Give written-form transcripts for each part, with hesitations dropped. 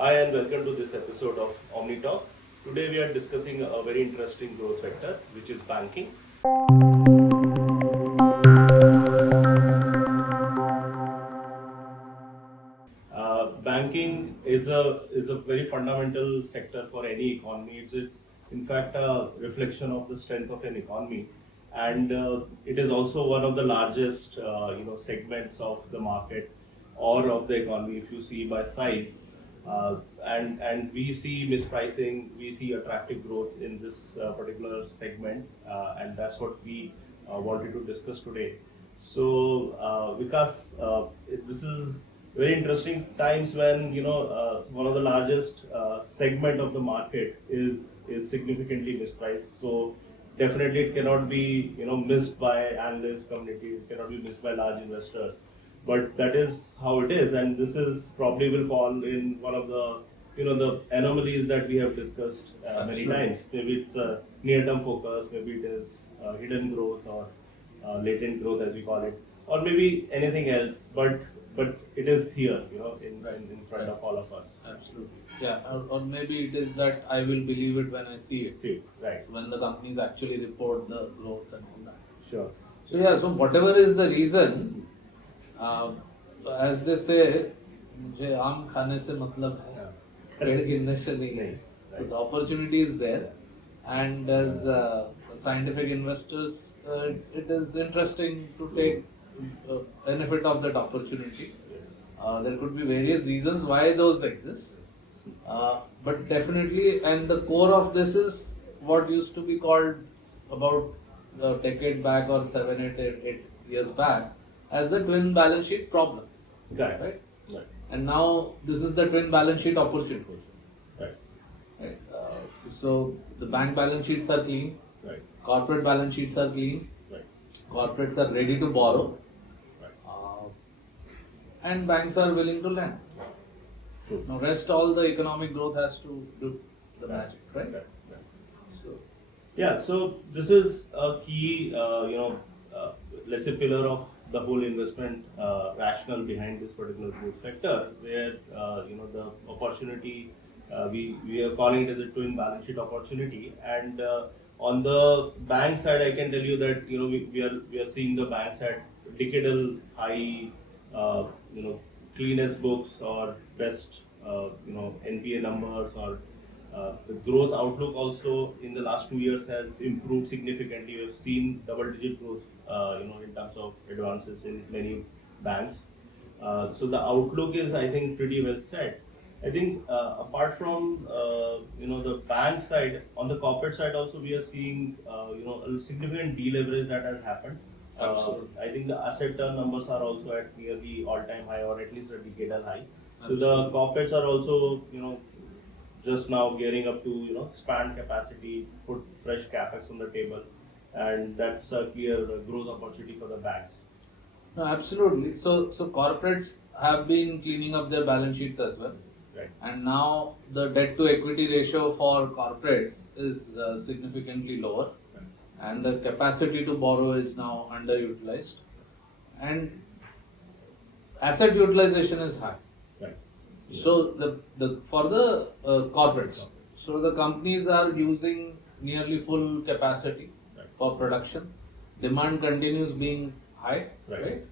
Hi and welcome to this episode of OmniTalk. Today we are discussing a very interesting growth vector, which is banking. Banking is a very fundamental sector for any economy. It's in fact a reflection of the strength of an economy, and it is also one of the largest segments of the market or of the economy if you see by size. And we see mispricing, we see attractive growth in this particular segment, and that's what we wanted to discuss today. So, Vikas, this is very interesting times when one of the largest segment of the market is significantly mispriced. So definitely it cannot be missed by analyst community, it cannot be missed by large investors. But that is how it is, and this is probably will fall in one of the the anomalies that we have discussed many times. Maybe it's a near-term focus, maybe it is hidden growth or latent growth as we call it, or maybe anything else. But it is here, in front of all of us. Absolutely. Yeah, or maybe it is that I will believe it when I see it. See, right? So when the companies actually report the growth and all that. Sure. So yeah, so whatever is the reason, as they say, मुझे आम खाने से मतलब है, पेड़ गिरने से नहीं है. So the opportunity is there, and as scientific investors, it is interesting to take benefit of that opportunity. There could be various reasons why those exist, but definitely, and the core of this is what used to be called about a decade back or 8 years back as the twin balance sheet problem. Correct. Right? Right. And now this is the twin balance sheet opportunity. Right. Right. So the bank balance sheets are clean. Right. Corporate balance sheets are clean. Right. Corporates are ready to borrow. Right. And banks are willing to lend. True. Now rest all the economic growth has to do the magic, right? Right. Right. So Yeah, so this is a key, let's say, pillar of the whole investment rationale behind this particular growth sector, where the opportunity we are calling it as a twin balance sheet opportunity, and on the bank side, I can tell you that we are seeing the banks at decadal high, cleanest books or best NPA numbers or. The growth outlook also in the last 2 years has improved significantly. We have seen double-digit growth, in terms of advances in many banks. So the outlook is, I think, pretty well set. I think apart from the bank side, on the corporate side also we are seeing a significant deleverage that has happened. I think the asset turn numbers are also at nearly all-time high or at least a decadal high. So the corporates are also just now gearing up to expand capacity, put fresh capex on the table, and that's a clear growth opportunity for the banks. no, absolutely. So corporates have been cleaning up their balance sheets as well. Right. And now the debt to equity ratio for corporates is significantly lower, and the capacity to borrow is now underutilized, and asset utilization is high. Right. So the for the corporates, so the companies are using nearly full capacity for production. Demand continues being high, right? Right.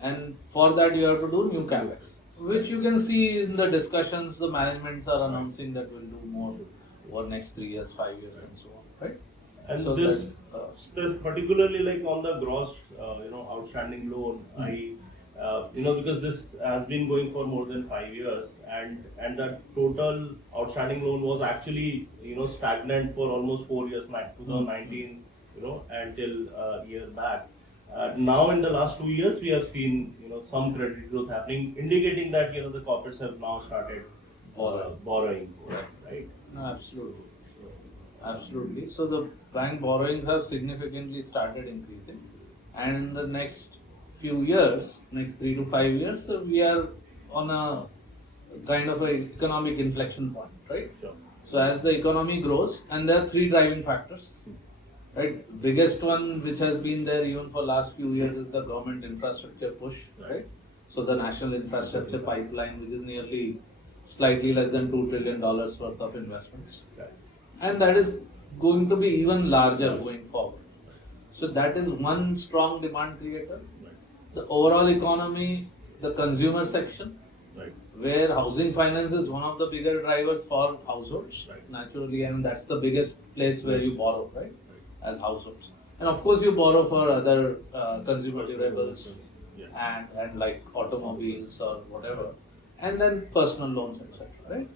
And for that you have to do new capex, which you can see in the discussions. The managements are announcing that we'll do more over next 3 years, 5 years, and so on, right? And So this, that, particularly like on the gross, outstanding loan, because this has been going for more than 5 years, and the total outstanding loan was actually stagnant for almost 4 years, 2019, until a year back. Now in the last 2 years, we have seen some credit growth happening, indicating that the corporates have now started borrowing, right? no, absolutely. Absolutely. So the bank borrowings have significantly started increasing, and in the next few years, next 3 to 5 years, so we are on a kind of an economic inflection point, right? Sure. So as the economy grows, and there are 3 driving factors, right? Biggest one, which has been there even for last few years, is the government infrastructure push, right? So the national infrastructure pipeline, which is nearly slightly less than $2 trillion worth of investments. Right. And that is going to be even larger going forward. So that is one strong demand creator. Right. The overall economy, the consumer section, Right. where housing finance is one of the bigger drivers for households, Right. naturally, and that's the biggest place where you borrow, right, Right. as households. And of course, you borrow for other consumer durables Yeah. and like automobiles or whatever, and then personal loans, etc. Right?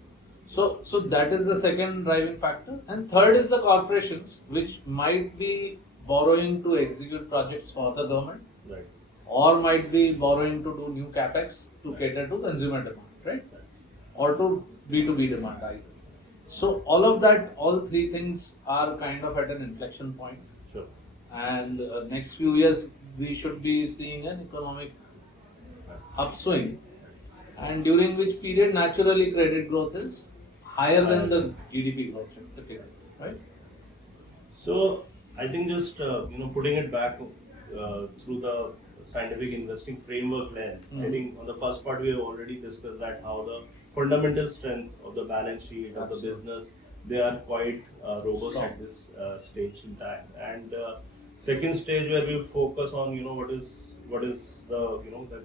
So that is the second driving factor, and third is the corporations, which might be borrowing to execute projects for the government, Right. or might be borrowing to do new capex to cater to consumer demand, right? Or to B2B demand either. So all of that, all three things are kind of at an inflection point, Sure. and next few years we should be seeing an economic upswing, and during which period naturally credit growth is higher than the GDP growth rate typically, right? So I think just putting it back through the scientific investing framework lens. I think on the first part we have already discussed that how the fundamental strength of the balance sheet of the Absolutely. business, they are quite robust Strong. at this stage in time. And second stage where we focus on what is the the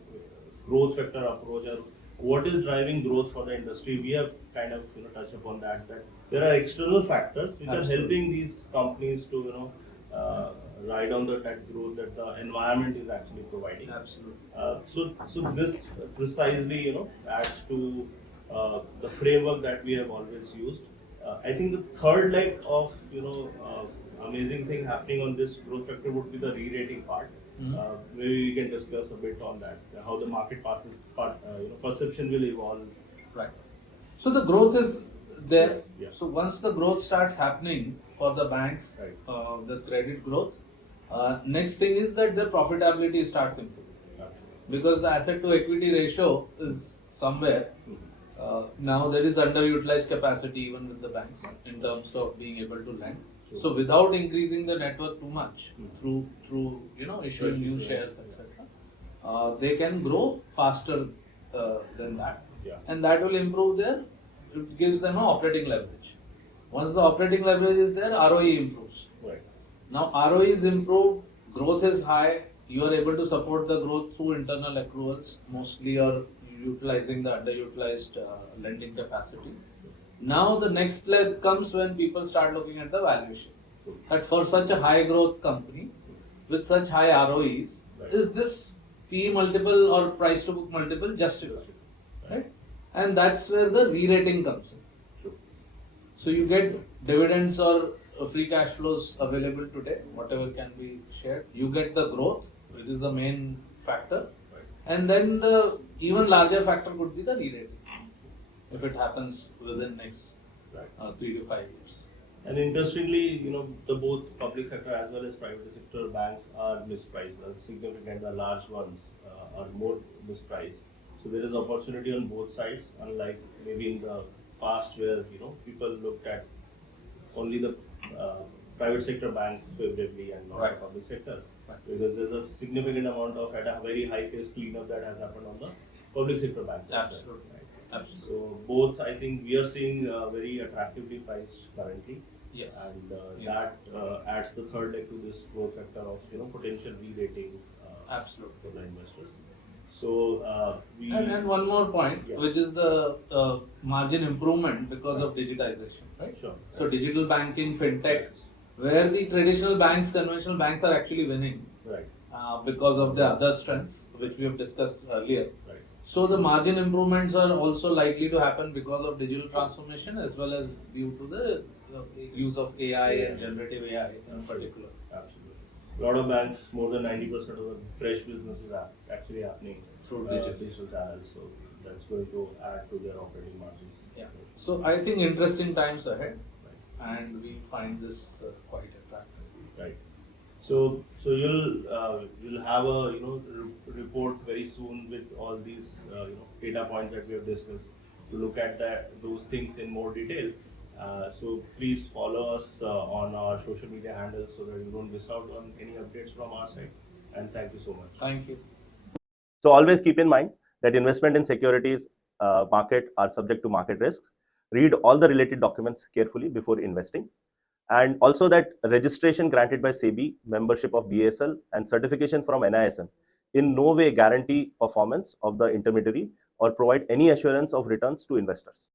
growth factor approach, or what is driving growth for the industry. We have kind of touched upon that there are external factors which Absolutely. are helping these companies to ride on that growth that the environment is actually providing. Absolutely. So this precisely adds to the framework that we have always used. I think the third leg of amazing thing happening on this growth factor would be the re-rating part. Maybe we can discuss a bit on that, how the market perception will evolve. Right. So the growth is there. Yeah. So once the growth starts happening for the banks, Right. the credit growth, next thing is that the profitability starts improving, because the asset to equity ratio is somewhere. Now there is underutilized capacity even with the banks in terms of being able to lend. True. So without increasing the network too much Mhm. through issuing new Yeah. shares, etc., they can grow faster than that, Yeah. and that will improve their. It gives them an operating leverage. Once the operating leverage is there, ROE improves. Right. Now ROE is improved, growth is high, you are able to support the growth through internal accruals, mostly or utilizing the underutilized lending capacity. Now the next leg comes when people start looking at the valuation. That for such a high growth company with such high ROEs, Right. is this PE multiple or price to book multiple justified? Right? And that's where the re-rating comes in. True. So you get dividends or free cash flows available today, whatever can be shared. You get the growth, which is the main factor. Right. And then the even larger factor could be the re-rating, if it happens within next Right. 3 to 5 years. And interestingly, the both public sector as well as private sector banks are mispriced. Significant, the large ones are more mispriced. So there is opportunity on both sides, unlike maybe in the past where people looked at only the private sector banks favorably and not Right. the public sector. Right. Because there's a significant amount of at a very high pace cleanup that has happened on the public sector banks. as well, Absolutely. right? Absolutely. So both, I think we are seeing very attractively priced currently. Yes. And Yes. that adds the third leg to this growth factor of potential re-rating Absolutely. for the investors. So we And one more point, Yeah. which is the margin improvement because of digitization, right? Sure. So digital banking, fintech, where the traditional banks, conventional banks are actually winning Right. because of the other strengths, which we have discussed earlier. Right. So the margin improvements are also likely to happen because of digital transformation as well as due to the use of AI and generative AI in particular. Absolutely. A lot of banks, more than 90% of the fresh businesses are actually happening Through digital channels. So that's going to add to their operating margins. Yeah. So I think interesting times ahead, and we find this quite attractive. Right. So you'll have a report very soon with all these data points that we have discussed to look at those things in more detail. So please follow us on our social media handles so that you don't miss out on any updates from our side. And thank you so much. Thank you. So always keep in mind that investment in securities market are subject to market risks. Read all the related documents carefully before investing. And also that registration granted by SEBI, membership of BASL, and certification from NISM in no way guarantee performance of the intermediary or provide any assurance of returns to investors.